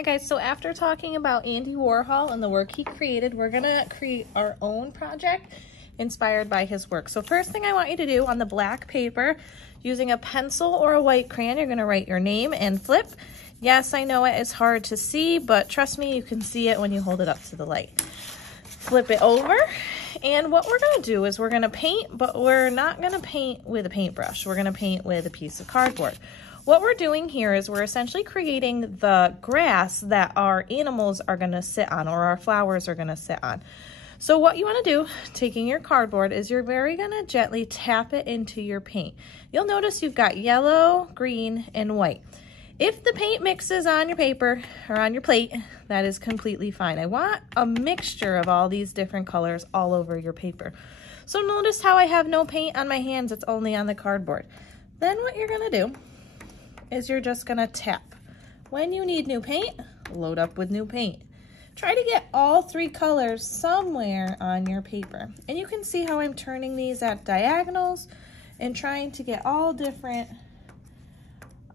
Hi guys, so after talking about Andy Warhol and the work he created, we're gonna create our own project inspired by his work. So first thing I want you to do on the black paper, using a pencil or a white crayon, you're gonna write your name and flip. Yes, I know it is hard to see, but trust me, you can see it when you hold it up to the light. Flip it over, and what we're gonna do is we're gonna paint, but we're not gonna paint with a paintbrush. We're gonna paint with a piece of cardboard. What we're doing here is we're essentially creating the grass that our animals are gonna sit on, or our flowers are gonna sit on. So what you wanna do, taking your cardboard, is you're very gonna gently tap it into your paint. You'll notice you've got yellow, green, and white. If the paint mixes on your paper or on your plate, that is completely fine. I want a mixture of all these different colors all over your paper. So notice how I have no paint on my hands, it's only on the cardboard. Then what you're gonna do is you're just gonna tap. When you need new paint, load up with new paint. Try to get all three colors somewhere on your paper. And you can see how I'm turning these at diagonals and trying to get all different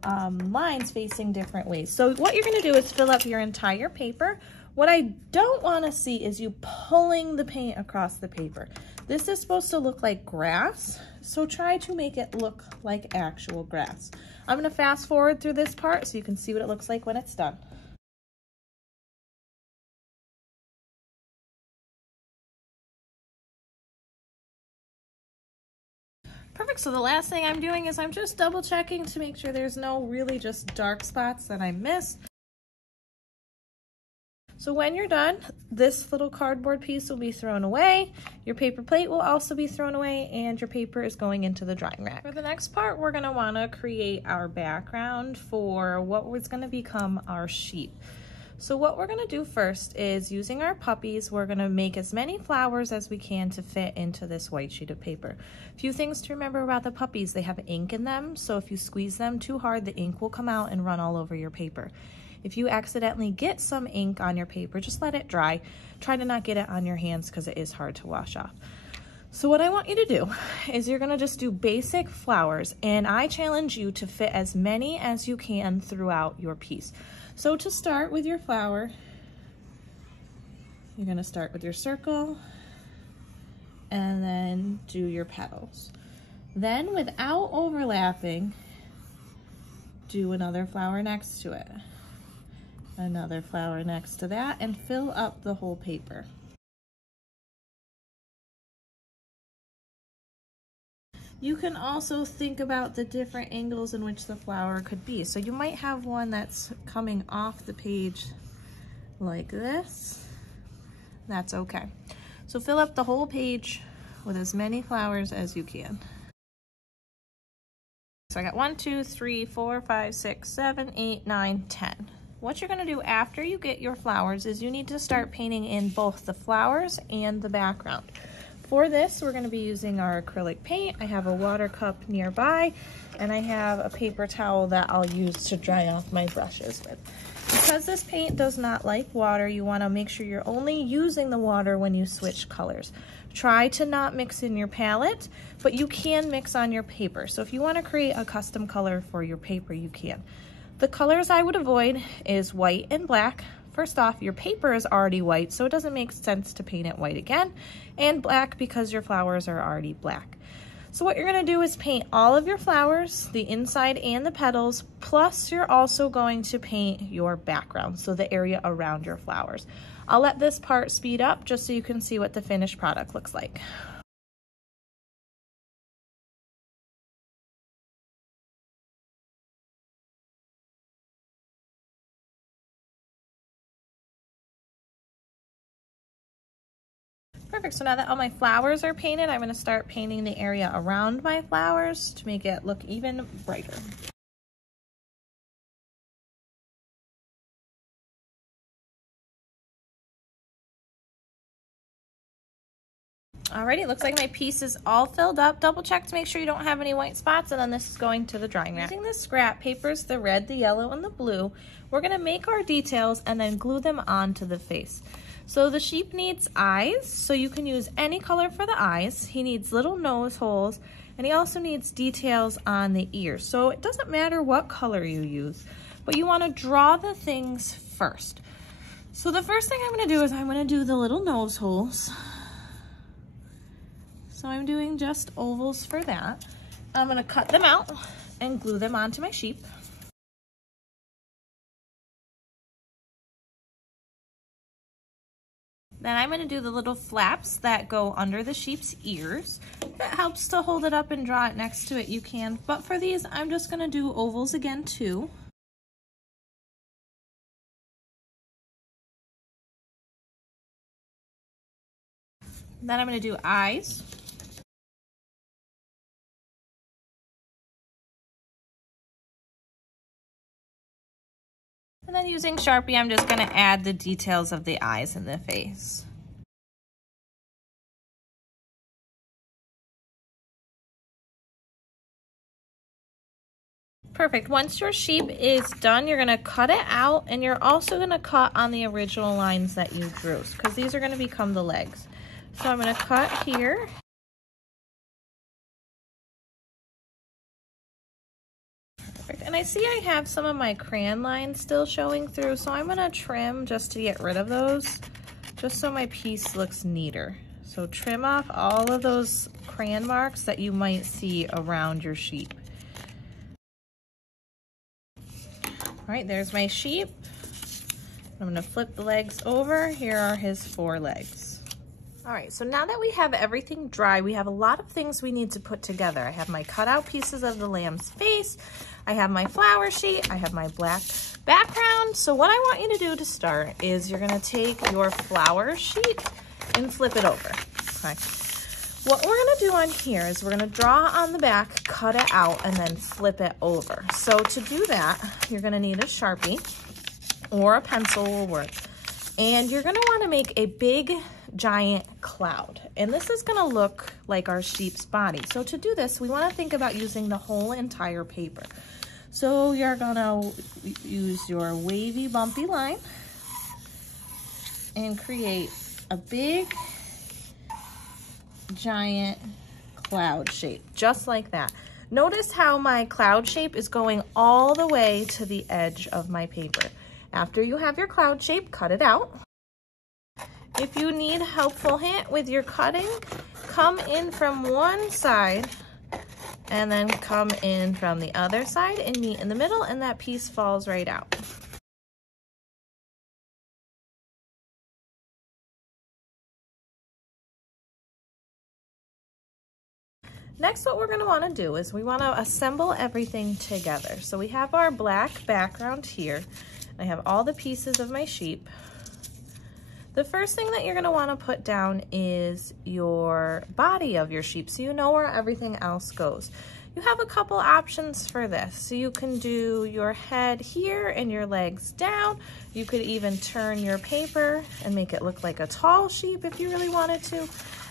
lines facing different ways. So what you're gonna do is fill up your entire paper. What I don't wanna see is you pulling the paint across the paper. This is supposed to look like grass, so try to make it look like actual grass. I'm gonna fast forward through this part so you can see what it looks like when it's done. Perfect, so the last thing I'm doing is I'm just double checking to make sure there's no really just dark spots that I missed. So when you're done, this little cardboard piece will be thrown away, your paper plate will also be thrown away, and your paper is going into the drying rack. For the next part, we're gonna wanna create our background for what was gonna become our sheep. So what we're gonna do first is, using our puppies, we're gonna make as many flowers as we can to fit into this white sheet of paper. A few things to remember about the puppies: they have ink in them, so if you squeeze them too hard, the ink will come out and run all over your paper. If you accidentally get some ink on your paper, just let it dry. Try to not get it on your hands because it is hard to wash off. So what I want you to do is you're gonna just do basic flowers, and I challenge you to fit as many as you can throughout your piece. So to start with your flower, you're gonna start with your circle and then do your petals. Then, without overlapping, do another flower next to it, another flower next to that, and fill up the whole paper. You can also think about the different angles in which the flower could be. So you might have one that's coming off the page like this. That's okay. So fill up the whole page with as many flowers as you can. So I got 1, 2, 3, 4, 5, 6, 7, 8, 9, 10. What you're gonna do after you get your flowers is you need to start painting in both the flowers and the background. For this, we're gonna be using our acrylic paint. I have a water cup nearby, and I have a paper towel that I'll use to dry off my brushes with. Because this paint does not like water, you wanna make sure you're only using the water when you switch colors. Try to not mix in your palette, but you can mix on your paper. So if you wanna create a custom color for your paper, you can. The colors I would avoid is white and black. First off, your paper is already white, so it doesn't make sense to paint it white again, and black because your flowers are already black. So what you're gonna do is paint all of your flowers, the inside and the petals, plus you're also going to paint your background, so the area around your flowers. I'll let this part speed up just so you can see what the finished product looks like. Perfect, so now that all my flowers are painted, I'm gonna start painting the area around my flowers to make it look even brighter. Alrighty, looks like my piece is all filled up. Double check to make sure you don't have any white spots, and then this is going to the drying rack. Using the scrap papers, the red, the yellow, and the blue, we're gonna make our details and then glue them onto the face. So the sheep needs eyes, so you can use any color for the eyes. He needs little nose holes, and he also needs details on the ears. So it doesn't matter what color you use, but you want to draw the things first. So the first thing I'm gonna do is I'm gonna do the little nose holes. So I'm doing just ovals for that. I'm gonna cut them out and glue them onto my sheep. Then I'm gonna do the little flaps that go under the sheep's ears. If it helps to hold it up and draw it next to it, you can. But for these, I'm just gonna do ovals again too. Then I'm gonna do eyes. And then using Sharpie, I'm just gonna add the details of the eyes and the face. Perfect. Once your sheep is done, you're gonna cut it out, and you're also gonna cut on the original lines that you drew, because these are gonna become the legs. So I'm gonna cut here. Perfect. And I see I have some of my crayon lines still showing through, so I'm gonna trim just to get rid of those, just so my piece looks neater. So trim off all of those crayon marks that you might see around your sheep. All right, there's my sheep. I'm gonna flip the legs over. Here are his 4 legs. All right, so now that we have everything dry, we have a lot of things we need to put together. I have my cutout pieces of the lamb's face. I have my flower sheet. I have my black background. So what I want you to do to start is you're gonna take your flower sheet and flip it over, okay? What we're gonna do on here is we're gonna draw on the back, cut it out, and then flip it over. So to do that, you're gonna need a Sharpie or a pencil will work. And you're gonna wanna make a big, giant cloud. And this is gonna look like our sheep's body. So to do this, we wanna think about using the whole entire paper. So you're gonna use your wavy, bumpy line and create a big, giant cloud shape, just like that. Notice how my cloud shape is going all the way to the edge of my paper. After you have your cloud shape, cut it out. If you need a helpful hint with your cutting, come in from one side and then come in from the other side and meet in the middle, and that piece falls right out. Next, what we're gonna wanna do is we wanna assemble everything together. So we have our black background here. I have all the pieces of my sheep. The first thing that you're gonna wanna put down is your body of your sheep, so you know where everything else goes. You have a couple options for this. So you can do your head here and your legs down. You could even turn your paper and make it look like a tall sheep if you really wanted to.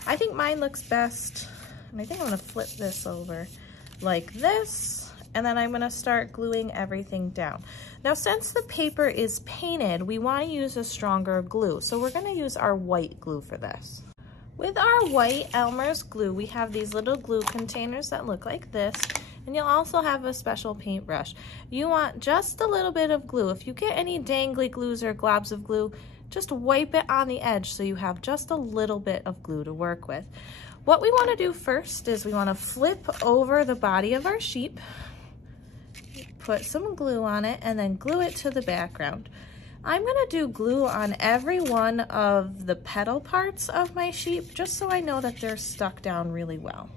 I think mine looks best. And I think I'm gonna flip this over like this, and then I'm gonna start gluing everything down. Now, since the paper is painted, we wanna use a stronger glue. So we're gonna use our white glue for this. With our white Elmer's glue, we have these little glue containers that look like this, and you'll also have a special paintbrush. You want just a little bit of glue. If you get any dangly glues or globs of glue, just wipe it on the edge so you have just a little bit of glue to work with. What we want to do first is we want to flip over the body of our sheep, put some glue on it, and then glue it to the background. I'm going to do glue on every one of the petal parts of my sheep, just so I know that they're stuck down really well.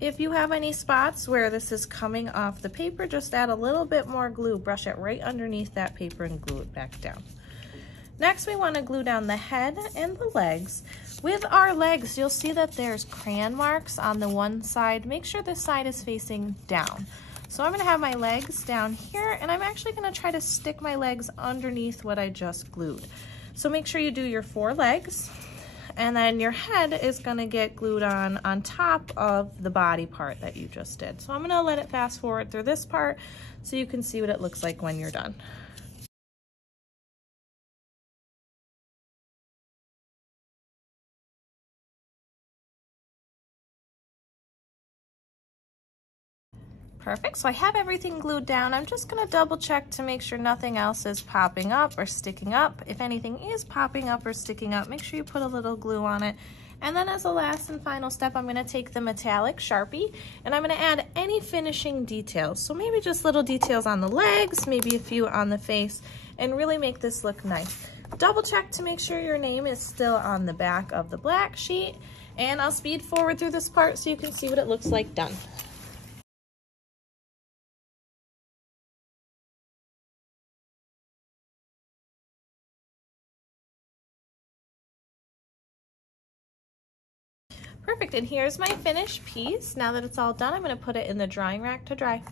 If you have any spots where this is coming off the paper, just add a little bit more glue, brush it right underneath that paper and glue it back down. Next, we want to glue down the head and the legs. With our legs, you'll see that there's crayon marks on the one side. Make sure this side is facing down. So I'm going to have my legs down here, and I'm actually going to try to stick my legs underneath what I just glued. So make sure you do your 4 legs, and then your head is going to get glued on top of the body part that you just did. So I'm going to let it fast forward through this part so you can see what it looks like when you're done. Perfect, so I have everything glued down. I'm just gonna double check to make sure nothing else is popping up or sticking up. If anything is popping up or sticking up, make sure you put a little glue on it. And then as a last and final step, I'm gonna take the metallic Sharpie and I'm gonna add any finishing details. So maybe just little details on the legs, maybe a few on the face, and really make this look nice. Double check to make sure your name is still on the back of the black sheet. And I'll speed forward through this part so you can see what it looks like done. Perfect, and here's my finished piece. Now that it's all done, I'm gonna put it in the drying rack to dry.